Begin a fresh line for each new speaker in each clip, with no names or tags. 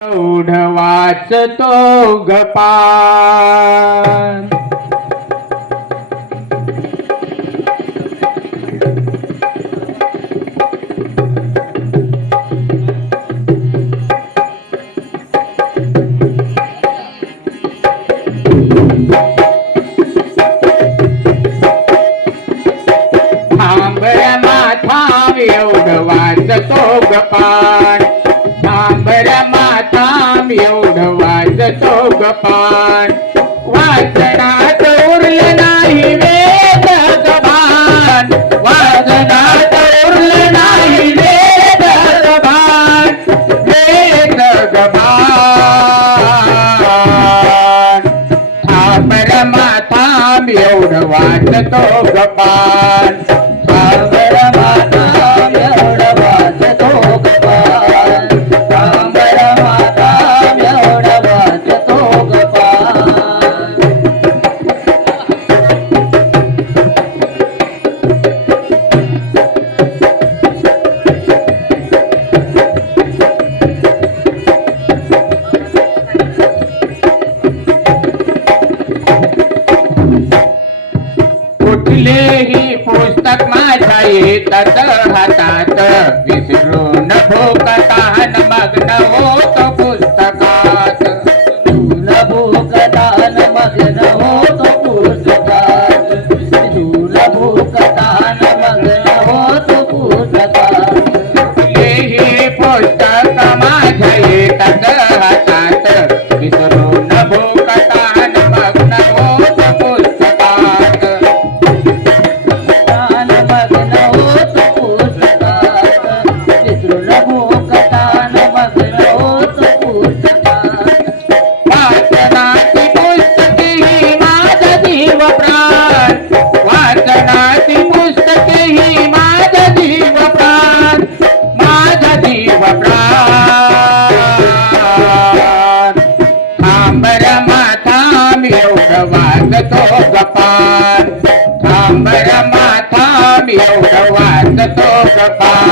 एवढ वाचतो गपान थांबळ माथाम एवढं वाचतो गपान थांबळ माथाम एवढं वाजतो गपान वाचनात उरलं नाही वेद गपान वाचनात उरलं नाही वेद गपान वेद गभान थांबर थांब एवढं वाचतो गपान कुठलेही पुस्तक माझ्या येतात हातात. विसरून भोकतान मग्न होत पुस्तकात?
स्थूल भूकदान मग्न होतो पुस्तकात? मग्न होतो पुस्तकात?
कुठलेही पुस्तक माझ्या येतात हातात. विसरून माथाम एवढं वाचतो गपान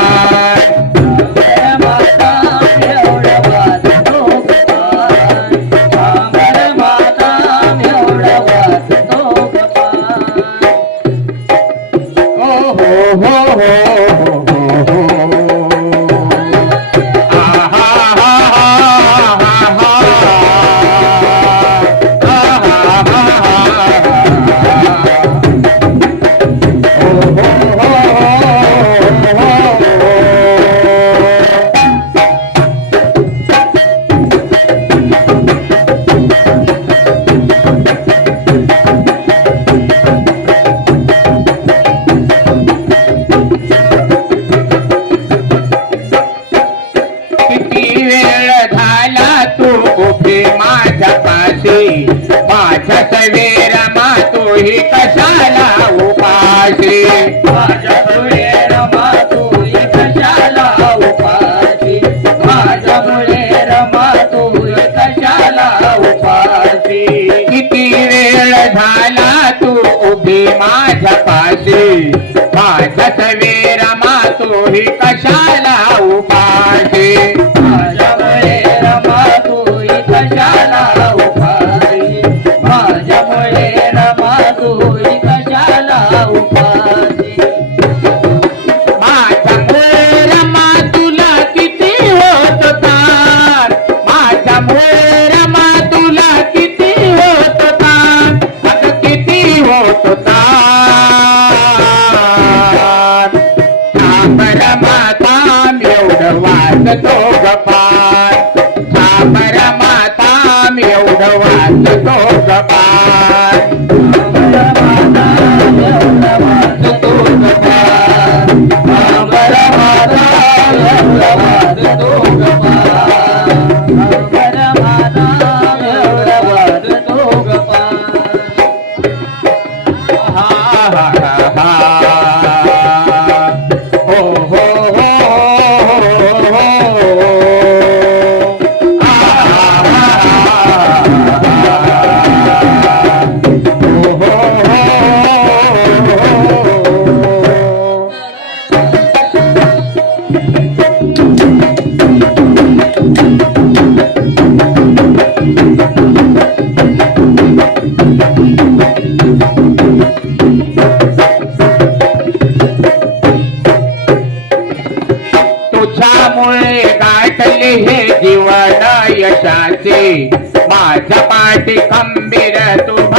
माझ्या सवेरा तोही कशाला उपाशी?
रमा तुई कशाला उपाशी? रमा कशाला उपाशी?
किती वेळ झाला तू उभी माझ्या पाशी माझ्या सवेरा तोही कशाला हा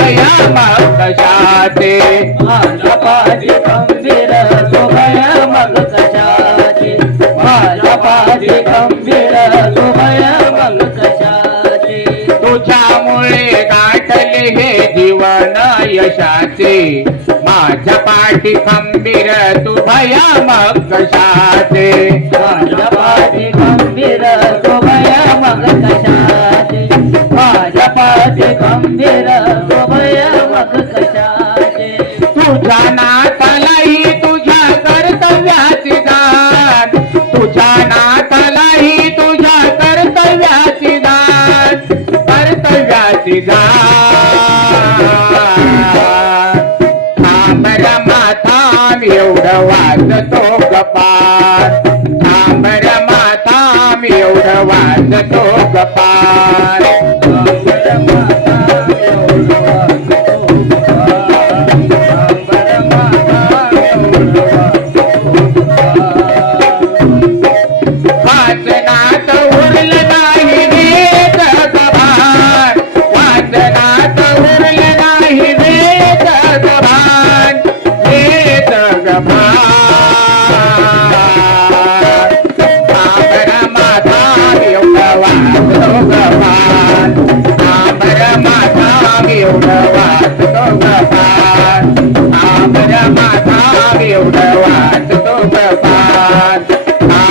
मग कशाचे
माझ्या पाठी खंबीर मग कशाचे माझ्या पाठी खंबीर मग कशाचे
तुझ्यामुळे गाठले हे जीवन यशाचे माझ्या पाठी खंबीर तू भया मग कशाचे
माझ्या पाठी खंबीर सोभय मग कशाचे माझ्या पाठी खंबीर
माथाम एवढं वाजतो गपार थांबर माथाम एवढं वाजतो गपार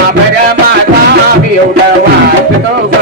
ശബരമാതാവിയുടെ വാഴ്ത്തുക